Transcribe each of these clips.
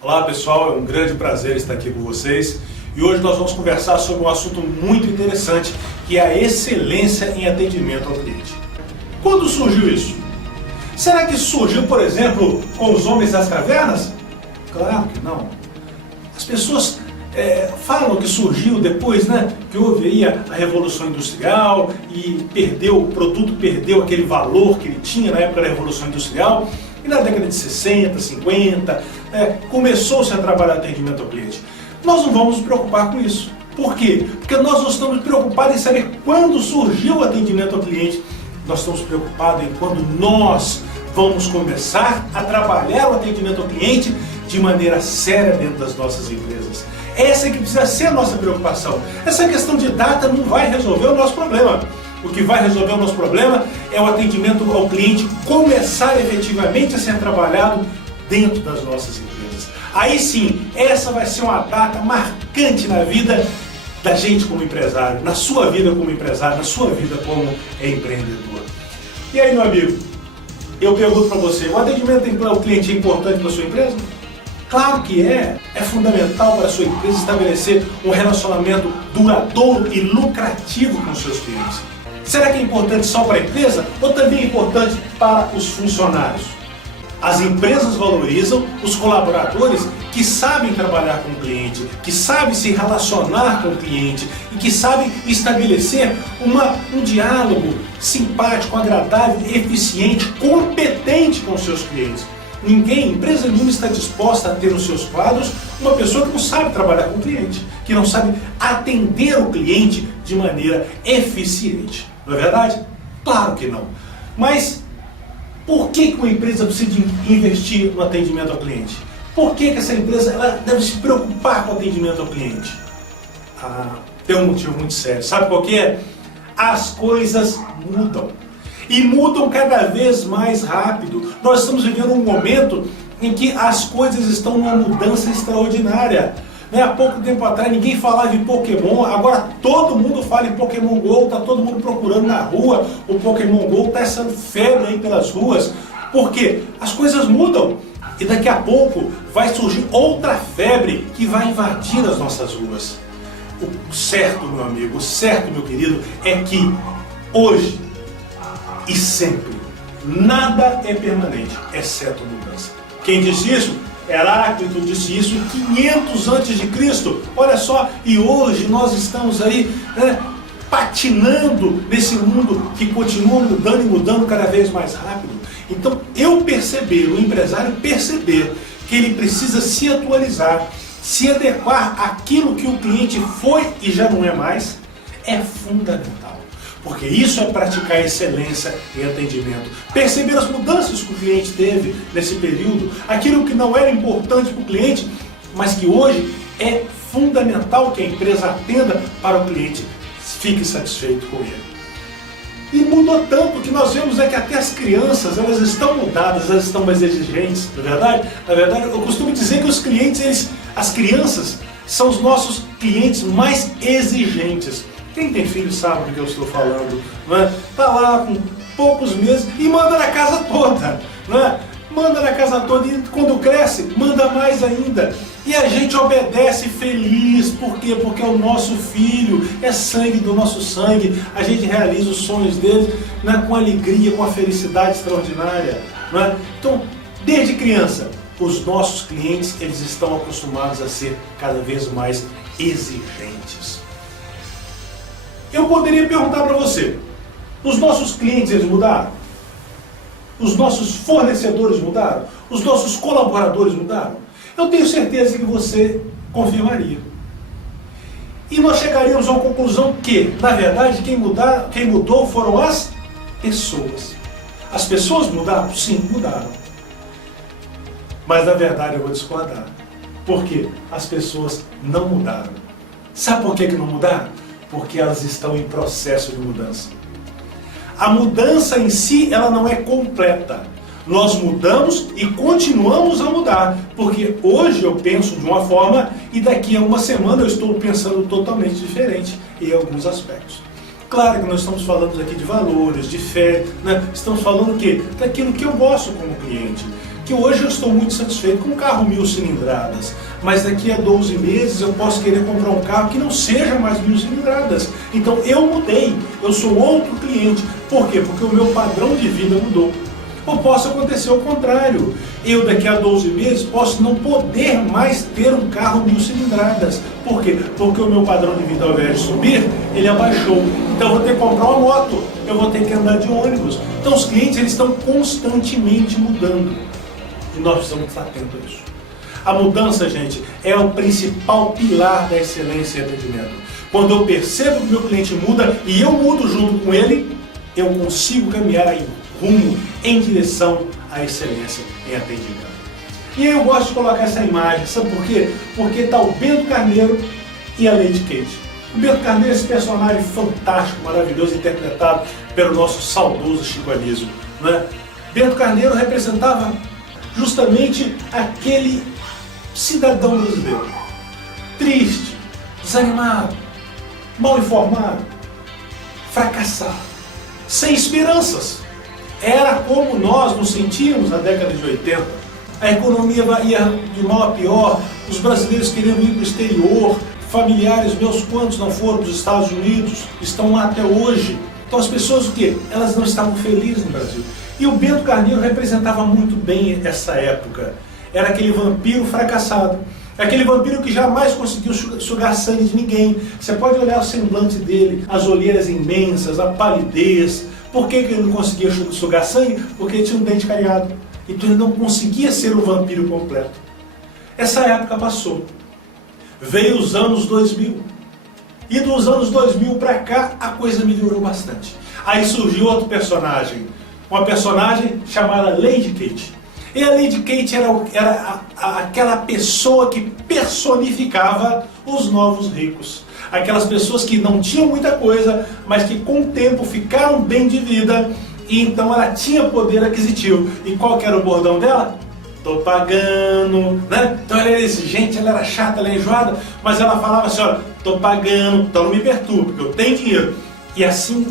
Olá pessoal, é um grande prazer estar aqui com vocês e hoje nós vamos conversar sobre um assunto muito interessante que é a excelência em atendimento ao cliente. Quando surgiu isso? Será que surgiu, por exemplo, com os homens das cavernas? Claro que não. As pessoas falam que surgiu depois, que houve aí a Revolução Industrial e o produto perdeu aquele valor que ele tinha na época da Revolução Industrial. E na década de 60, 50, começou-se a trabalhar atendimento ao cliente. Nós não vamos nos preocupar com isso. Por quê? Porque nós não estamos preocupados em saber quando surgiu o atendimento ao cliente. Nós estamos preocupados em quando nós vamos começar a trabalhar o atendimento ao cliente de maneira séria dentro das nossas empresas. Essa é que precisa ser a nossa preocupação. Essa questão de data não vai resolver o nosso problema. O que vai resolver o nosso problema é o atendimento ao cliente começar efetivamente a ser trabalhado dentro das nossas empresas. Aí sim, essa vai ser uma data marcante na vida da gente como empresário, na sua vida como empresário, na sua vida como empreendedor. E aí, meu amigo, eu pergunto para você, o atendimento ao cliente é importante para a sua empresa? Claro que é fundamental para a sua empresa estabelecer um relacionamento duradouro e lucrativo com os seus clientes. Será que é importante só para a empresa ou também é importante para os funcionários? As empresas valorizam os colaboradores que sabem trabalhar com o cliente, que sabem se relacionar com o cliente e que sabem estabelecer um diálogo simpático, agradável, eficiente, competente com os seus clientes. Empresa nenhuma está disposta a ter nos seus quadros uma pessoa que não sabe trabalhar com o cliente, que não sabe atender o cliente de maneira eficiente. Não é verdade? Claro que não. Mas por que uma empresa precisa investir no atendimento ao cliente? Por que essa empresa deve se preocupar com o atendimento ao cliente? Tem um motivo muito sério. Sabe qual que é? As coisas mudam. E mudam cada vez mais rápido. Nós estamos vivendo um momento em que as coisas estão numa mudança extraordinária. Há pouco tempo atrás ninguém falava em Pokémon, agora todo mundo fala em Pokémon GO, está todo mundo procurando na rua, o Pokémon GO está sendo febre aí pelas ruas. Por quê? As coisas mudam e daqui a pouco vai surgir outra febre que vai invadir as nossas ruas. O certo, meu amigo, o certo, meu querido, é que hoje e sempre, nada é permanente, exceto mudança. Quem disse isso? Heráclito disse isso em 500 a.C. Olha só, e hoje nós estamos aí patinando nesse mundo que continua mudando e mudando cada vez mais rápido. Então, o empresário perceber que ele precisa se atualizar, se adequar àquilo que o cliente foi e já não é mais, é fundamental. Porque isso é praticar excelência em atendimento. Perceber as mudanças que o cliente teve nesse período, aquilo que não era importante para o cliente, mas que hoje é fundamental que a empresa atenda para o cliente fique satisfeito com ele. E mudou tanto que nós vemos que até as crianças, elas estão mudadas, elas estão mais exigentes, não é verdade? Na verdade, eu costumo dizer que as crianças são os nossos clientes mais exigentes. Quem tem filho sabe do que eu estou falando, Está lá com poucos meses e manda na casa toda, Manda na casa toda e quando cresce, manda mais ainda. E a gente obedece feliz, por quê? Porque é o nosso filho, é sangue do nosso sangue, a gente realiza os sonhos dele com alegria, com a felicidade extraordinária. Então, desde criança, os nossos clientes eles estão acostumados a ser cada vez mais exigentes. Eu poderia perguntar para você, os nossos clientes eles mudaram? Os nossos fornecedores mudaram? Os nossos colaboradores mudaram? Eu tenho certeza que você confirmaria. E nós chegaríamos a uma conclusão que, na verdade, quem mudou foram as pessoas. As pessoas mudaram? Sim, mudaram. Mas na verdade eu vou discordar. Por quê? As pessoas não mudaram. Sabe por que não mudaram? Porque elas estão em processo de mudança. A mudança em si, ela não é completa. Nós mudamos e continuamos a mudar, porque hoje eu penso de uma forma e daqui a uma semana eu estou pensando totalmente diferente em alguns aspectos. Claro que nós estamos falando aqui de valores, de fé, Estamos falando o quê? Daquilo que eu gosto como cliente, que hoje eu estou muito satisfeito com um carro 1000 cilindradas, mas daqui a 12 meses eu posso querer comprar um carro que não seja mais 1000 cilindradas. Então eu mudei, eu sou outro cliente. Por quê? Porque o meu padrão de vida mudou. Ou posso acontecer o contrário. Eu daqui a 12 meses posso não poder mais ter um carro 1000 cilindradas. Por quê? Porque o meu padrão de vida, ao invés de subir, ele abaixou. Então eu vou ter que comprar uma moto, eu vou ter que andar de ônibus. Então os clientes eles estão constantemente mudando. E nós precisamos estar atentos a isso. A mudança, gente, é o principal pilar da excelência em atendimento. Quando eu percebo que o meu cliente muda e eu mudo junto com ele, eu consigo caminhar aí rumo em direção à excelência em atendimento. E aí eu gosto de colocar essa imagem, sabe por quê? Porque está o Bento Carneiro e a Lady Kate. O Bento Carneiro é esse personagem fantástico, maravilhoso, interpretado pelo nosso saudoso Chico Anísio, né? Bento Carneiro representava justamente aquele cidadão brasileiro, triste, desanimado, mal informado, fracassado, sem esperanças. Era como nós nos sentíamos na década de 80. A economia ia de mal a pior, os brasileiros querendo ir para o exterior, familiares meus, quantos não foram para os Estados Unidos, estão lá até hoje. Então as pessoas o quê? Elas não estavam felizes no Brasil. E o Bento Carneiro representava muito bem essa época. Era aquele vampiro fracassado. Aquele vampiro que jamais conseguiu sugar sangue de ninguém. Você pode olhar o semblante dele, as olheiras imensas, a palidez. Por que ele não conseguia sugar sangue? Porque ele tinha um dente cariado. Então ele não conseguia ser o vampiro completo. Essa época passou. Veio os anos 2000. E dos anos 2000 para cá, a coisa melhorou bastante. Aí surgiu outro personagem. Uma personagem chamada Lady Kate. E a Lady Kate era aquela pessoa que personificava os novos ricos. Aquelas pessoas que não tinham muita coisa, mas que com o tempo ficaram bem de vida, e então ela tinha poder aquisitivo. E qual que era o bordão dela? Tô pagando, né? Então ela era exigente, ela era chata, ela era enjoada, mas ela falava assim, olha, tô pagando, então não me perturbe, porque eu tenho dinheiro. E assim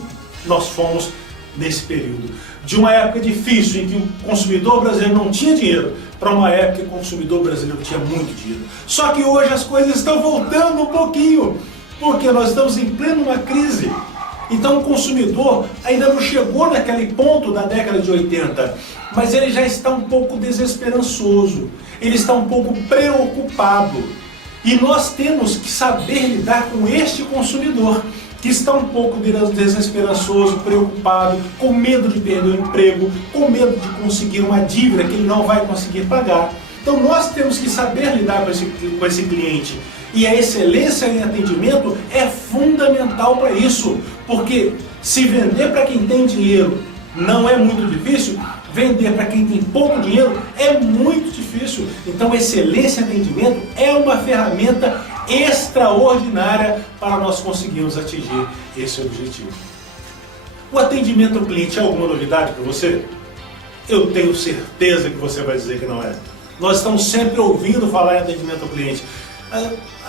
nós fomos nesse período. De uma época difícil, em que o consumidor brasileiro não tinha dinheiro, para uma época que o consumidor brasileiro tinha muito dinheiro. Só que hoje as coisas estão voltando um pouquinho, porque nós estamos em plena uma crise. Então o consumidor ainda não chegou naquele ponto da década de 80, mas ele já está um pouco desesperançoso, ele está um pouco preocupado. E nós temos que saber lidar com este consumidor, que está um pouco desesperançoso, preocupado, com medo de perder o emprego, com medo de conseguir uma dívida que ele não vai conseguir pagar. Então nós temos que saber lidar com esse cliente. E a excelência em atendimento é fundamental para isso, porque se vender para quem tem dinheiro não é muito difícil, vender para quem tem pouco dinheiro é muito difícil. Então excelência em atendimento é uma ferramenta extraordinária para nós conseguirmos atingir esse objetivo. O atendimento ao cliente é alguma novidade para você? Eu tenho certeza que você vai dizer que não é. Nós estamos sempre ouvindo falar em atendimento ao cliente.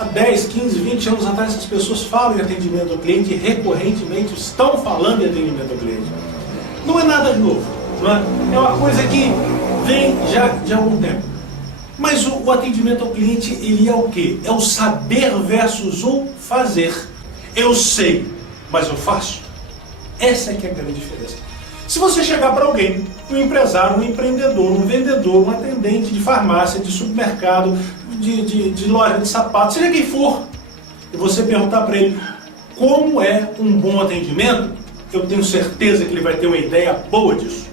Há 10, 15, 20 anos atrás as pessoas falam em atendimento ao cliente e recorrentemente estão falando em atendimento ao cliente. Não é nada de novo, não é? É uma coisa que vem já de algum tempo. Mas o atendimento ao cliente, ele é o quê? É o saber versus o fazer. Eu sei, mas eu faço. Essa é que é a grande diferença. Se você chegar para alguém, um empresário, um empreendedor, um vendedor, um atendente de farmácia, de supermercado, de loja de sapatos, seja quem for, e você perguntar para ele como é um bom atendimento, eu tenho certeza que ele vai ter uma ideia boa disso.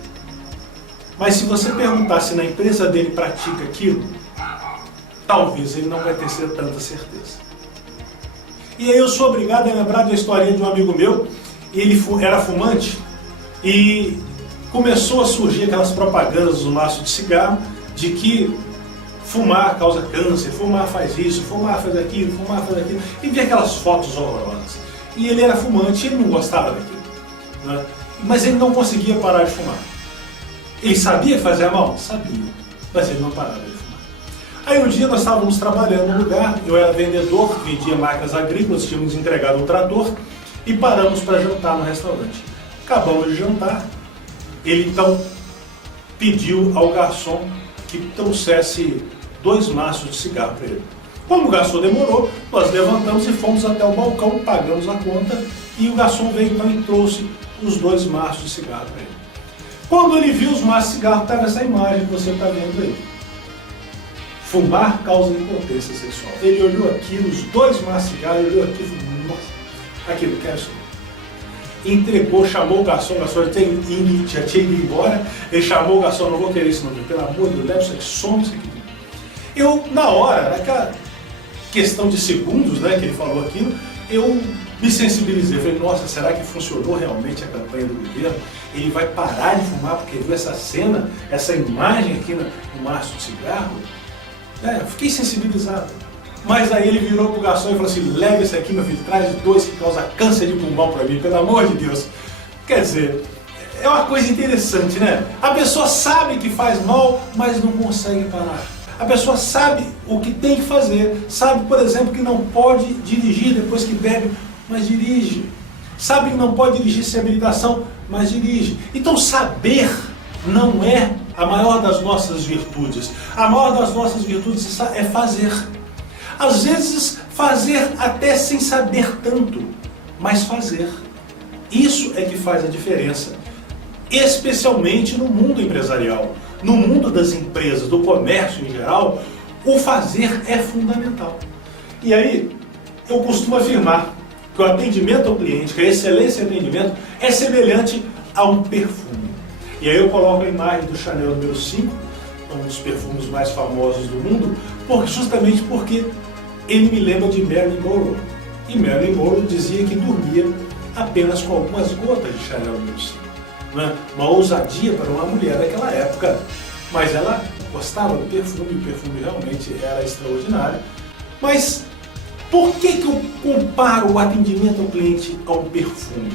Mas se você perguntar se na empresa dele pratica aquilo, talvez ele não vai ter tanta certeza. E aí eu sou obrigado a lembrar da história de um amigo meu. Ele era fumante e começou a surgir aquelas propagandas do maço de cigarro de que fumar causa câncer, fumar faz isso, fumar faz aquilo, fumar faz aquilo. E via aquelas fotos horrorosas. E ele era fumante e ele não gostava daquilo, né? Mas ele não conseguia parar de fumar. Ele sabia que fazia mal? Sabia, mas ele não parava de fumar. Aí um dia nós estávamos trabalhando no lugar, eu era vendedor, vendia máquinas agrícolas, tínhamos entregado um trator e paramos para jantar no restaurante. Acabamos de jantar, ele então pediu ao garçom que trouxesse 2 maços de cigarro para ele. Como o garçom demorou, nós levantamos e fomos até o balcão, pagamos a conta e o garçom veio então e trouxe os 2 maços de cigarro para ele. Quando ele viu os maços de cigarro, estava essa imagem que você está vendo aí. Fumar causa impotência sexual. Ele olhou aquilo, os 2 maços de cigarro, ele olhou aquilo e falou, nossa, aquilo, quero isso. Entregou, chamou o garçom já tinha ido embora, ele chamou o garçom, não vou querer isso não, pelo amor de Deus, leva isso aqui, some isso aqui. Eu, na hora, naquela questão de segundos, né, que ele falou aquilo, eu me sensibilizei, falei, nossa, será que funcionou realmente a campanha do governo? Ele vai parar de fumar porque viu essa cena, essa imagem aqui no maço de cigarro? Eu fiquei sensibilizado. Mas aí ele virou pro garçom e falou assim, leva esse aqui, meu filho, traz 2 que causa câncer de pulmão para mim, pelo amor de Deus. Quer dizer, é uma coisa interessante, né? A pessoa sabe que faz mal, mas não consegue parar. A pessoa sabe o que tem que fazer, sabe, por exemplo, que não pode dirigir depois que bebe, mas dirige. Sabe que não pode dirigir sem habilitação, mas dirige. Então saber não é a maior das nossas virtudes. A maior das nossas virtudes é fazer. Às vezes fazer até sem saber tanto, mas fazer. Isso é que faz a diferença, especialmente no mundo empresarial. No mundo das empresas, do comércio em geral, o fazer é fundamental. E aí, eu costumo afirmar que o atendimento ao cliente, que a excelência em atendimento, é semelhante a um perfume. E aí eu coloco a imagem do Chanel número 5, um dos perfumes mais famosos do mundo, justamente porque ele me lembra de Marilyn Monroe. E Marilyn Monroe dizia que dormia apenas com algumas gotas de Chanel número 5. Uma ousadia para uma mulher daquela época, mas ela gostava do perfume, o perfume realmente era extraordinário. Mas por que eu comparo o atendimento ao cliente a um perfume?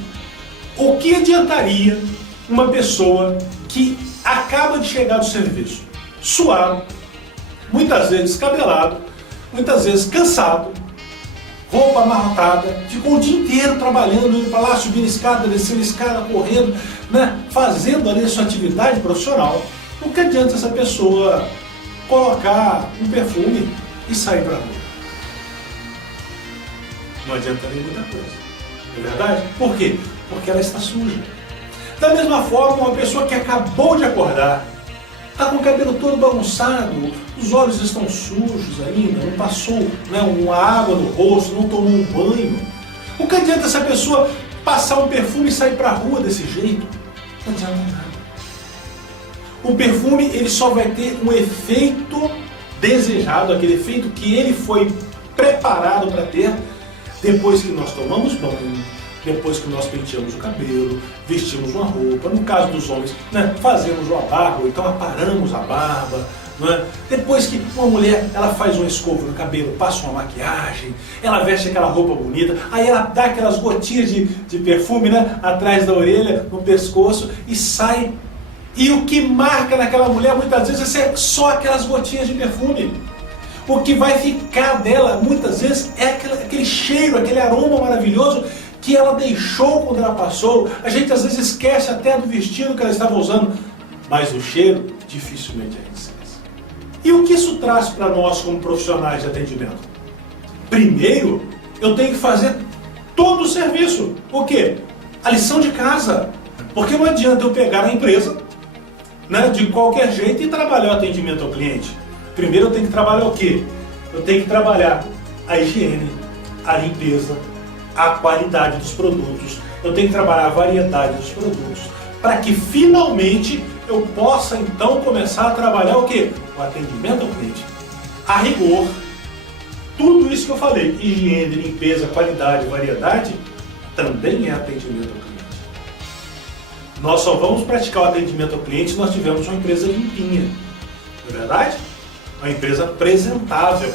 O que adiantaria uma pessoa que acaba de chegar do serviço, suado, muitas vezes descabelado, muitas vezes cansado, roupa amarrotada, ficou o dia inteiro trabalhando, indo para lá, subindo escada, descendo escada, correndo, fazendo ali a sua atividade profissional. O que adianta essa pessoa colocar um perfume e sair para a rua? Não adiantaria muita coisa, não é verdade? Por quê? Porque ela está suja. Da mesma forma, uma pessoa que acabou de acordar, está com o cabelo todo bagunçado, os olhos estão sujos ainda, não passou uma água no rosto, não tomou um banho. O que adianta essa pessoa passar um perfume e sair para a rua desse jeito? Não adianta nada. O perfume ele só vai ter um efeito desejado, aquele efeito que ele foi preparado para ter depois que nós tomamos banho, depois que nós penteamos o cabelo, vestimos uma roupa, no caso dos homens, fazemos uma barba, ou então aparamos a barba, depois que uma mulher ela faz uma escova no cabelo, passa uma maquiagem, ela veste aquela roupa bonita, aí ela dá aquelas gotinhas de perfume atrás da orelha, no pescoço e sai. E o que marca naquela mulher muitas vezes é só aquelas gotinhas de perfume. O que vai ficar dela muitas vezes é aquele cheiro, aquele aroma maravilhoso que ela deixou quando ela passou. A gente às vezes esquece até do vestido que ela estava usando, mas o cheiro dificilmente a gente esquece. E o que isso traz para nós como profissionais de atendimento? Primeiro, eu tenho que fazer todo o serviço. O quê? A lição de casa. Porque não adianta eu pegar a empresa de qualquer jeito e trabalhar o atendimento ao cliente. Primeiro eu tenho que trabalhar o quê? Eu tenho que trabalhar a higiene, a limpeza, a qualidade dos produtos, eu tenho que trabalhar a variedade dos produtos, para que finalmente eu possa então começar a trabalhar o quê? O atendimento ao cliente. A rigor, tudo isso que eu falei, higiene, limpeza, qualidade, variedade, também é atendimento ao cliente. Nós só vamos praticar o atendimento ao cliente se nós tivermos uma empresa limpinha, não é verdade? Uma empresa apresentável.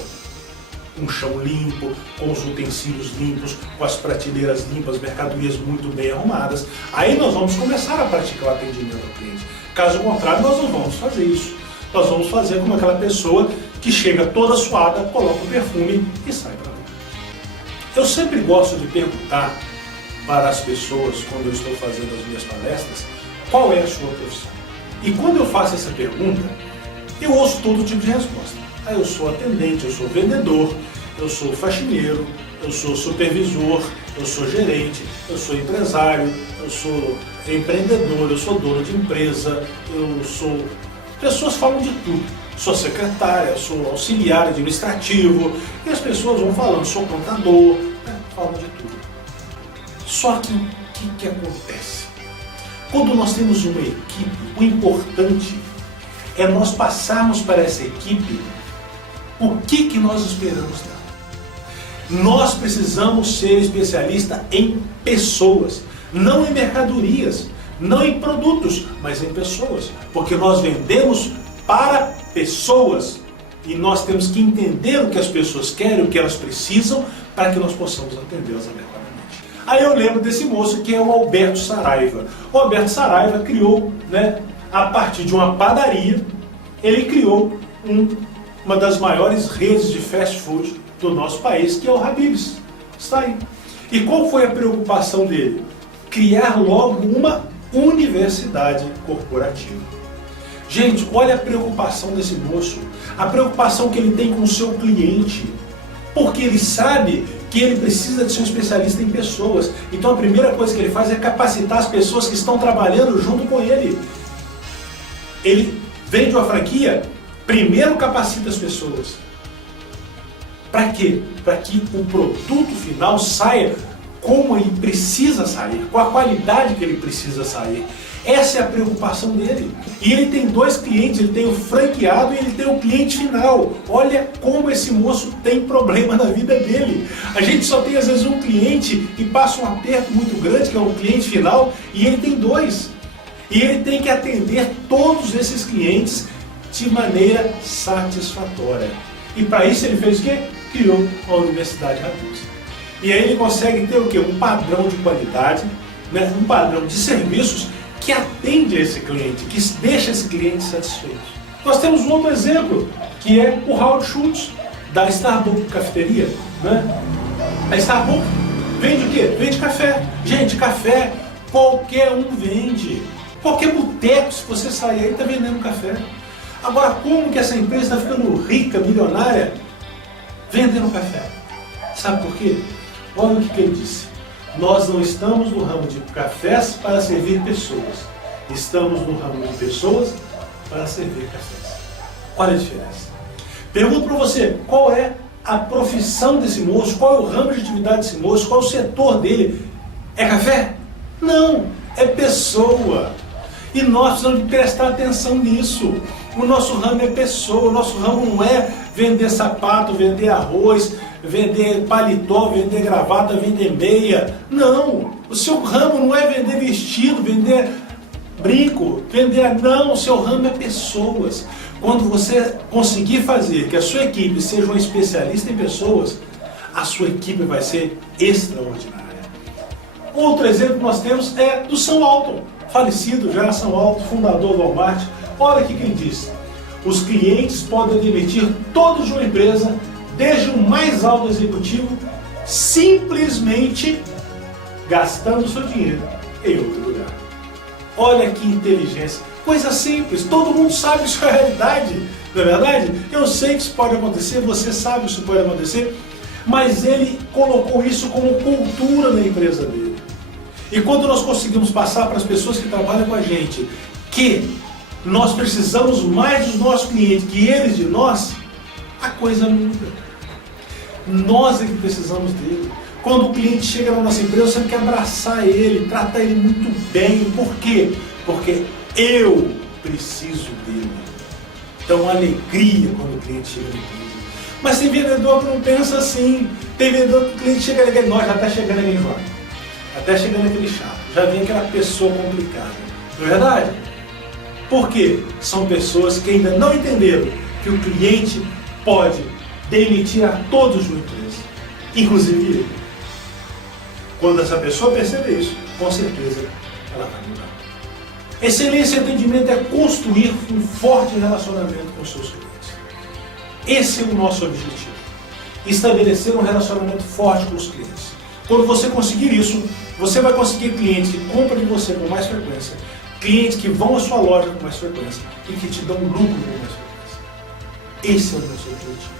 Um chão limpo, com os utensílios limpos, com as prateleiras limpas, mercadorias muito bem arrumadas. Aí nós vamos começar a praticar o atendimento ao cliente. Caso contrário, nós não vamos fazer isso. Nós vamos fazer como aquela pessoa que chega toda suada, coloca o perfume e sai para lá. Eu sempre gosto de perguntar para as pessoas, quando eu estou fazendo as minhas palestras, qual é a sua profissão? E quando eu faço essa pergunta, Eu ouço todo tipo de resposta. Eu sou atendente, eu sou vendedor, eu sou faxineiro, eu sou supervisor, eu sou gerente, eu sou empresário, eu sou empreendedor, eu sou dono de empresa, eu sou... Pessoas falam de tudo. Sou secretária, sou auxiliar administrativo, e as pessoas vão falando, sou contador, falam de tudo. Só que o que acontece? Quando nós temos uma equipe, o importante é nós passarmos para essa equipe o que nós esperamos dela. Nós precisamos ser especialistas em pessoas, não em mercadorias, não em produtos, mas em pessoas, porque nós vendemos para pessoas e nós temos que entender o que as pessoas querem, o que elas precisam, para que nós possamos atendê-las adequadamente. Aí eu lembro desse moço que é o Alberto Saraiva. O Alberto Saraiva criou, a partir de uma padaria, ele criou uma das maiores redes de fast food do nosso país, que é o Habib's. Está aí. E qual foi a preocupação dele? Criar logo uma universidade corporativa. Gente, olha a preocupação desse moço, a preocupação que ele tem com o seu cliente, porque ele sabe que ele precisa de ser um especialista em pessoas. Então a primeira coisa que ele faz é capacitar as pessoas que estão trabalhando junto com ele. Ele vende uma franquia, primeiro capacita as pessoas. Para quê? Para que o produto final saia como ele precisa sair, com a qualidade que ele precisa sair. Essa é a preocupação dele. E ele tem dois clientes, ele tem o franqueado e ele tem o cliente final. Olha como esse moço tem problema na vida dele. A gente só tem às vezes um cliente e passa um aperto muito grande, que é o cliente final, e ele tem dois. E ele tem que atender todos esses clientes de maneira satisfatória. E para isso ele fez o quê? Criou a Universidade Habib's. E aí ele consegue ter o quê? Um padrão de qualidade, um padrão de serviços que atende a esse cliente, que deixa esse cliente satisfeito. Nós temos um outro exemplo, que é o Howard Schultz, da Starbucks Cafeteria. A Starbucks vende o quê? Vende café. Gente, café qualquer um vende. Qualquer boteco, se você sair aí, está vendendo café. Agora, como que essa empresa está ficando rica, milionária, vendendo café? Sabe por quê? Olha o que ele disse. Nós não estamos no ramo de cafés para servir pessoas. Estamos no ramo de pessoas para servir cafés. Olha a diferença. Pergunto para você, qual é a profissão desse moço? Qual é o ramo de atividade desse moço? Qual é o setor dele? É café? Não, é pessoa. E nós precisamos prestar atenção nisso. O nosso ramo é pessoa, o nosso ramo não é vender sapato, vender arroz, vender paletó, vender gravata, vender meia. Não, o seu ramo não é vender vestido, vender brinco, não, o seu ramo é pessoas. Quando você conseguir fazer que a sua equipe seja um especialista em pessoas, a sua equipe vai ser extraordinária. Outro exemplo que nós temos é do Sam Walton, falecido já Sam Walton, fundador do Walmart. Olha o que ele diz. Os clientes podem demitir todos de uma empresa, desde o mais alto executivo, simplesmente gastando seu dinheiro em outro lugar. Olha que inteligência. Coisa simples, todo mundo sabe que isso é realidade, não é verdade? Eu sei que isso pode acontecer, você sabe que isso pode acontecer, mas ele colocou isso como cultura na empresa dele. E quando nós conseguimos passar para as pessoas que trabalham com a gente que nós precisamos mais dos nossos clientes que eles de nós, a coisa muda. Nós é que precisamos dele. Quando o cliente chega na nossa empresa, você tem que abraçar ele, tratar ele muito bem. Por quê? Porque eu preciso dele. Então, alegria quando o cliente chega na empresa. Mas tem vendedor que não pensa assim. Tem vendedor que o cliente chega naquele, nós já está chegando aquele João. Até chegando aquele chato. Já vem aquela pessoa complicada. Não é verdade? Por quê? São pessoas que ainda não entenderam que o cliente pode demitir a todos de uma empresa, inclusive ele. Quando essa pessoa perceber isso, com certeza ela vai mudar. Excelência e atendimento é construir um forte relacionamento com os seus clientes. Esse é o nosso objetivo. Estabelecer um relacionamento forte com os clientes. Quando você conseguir isso, você vai conseguir clientes que compram de você com mais frequência, clientes que vão à sua loja com mais frequência e que te dão lucro com mais frequência. Esse é o nosso objetivo.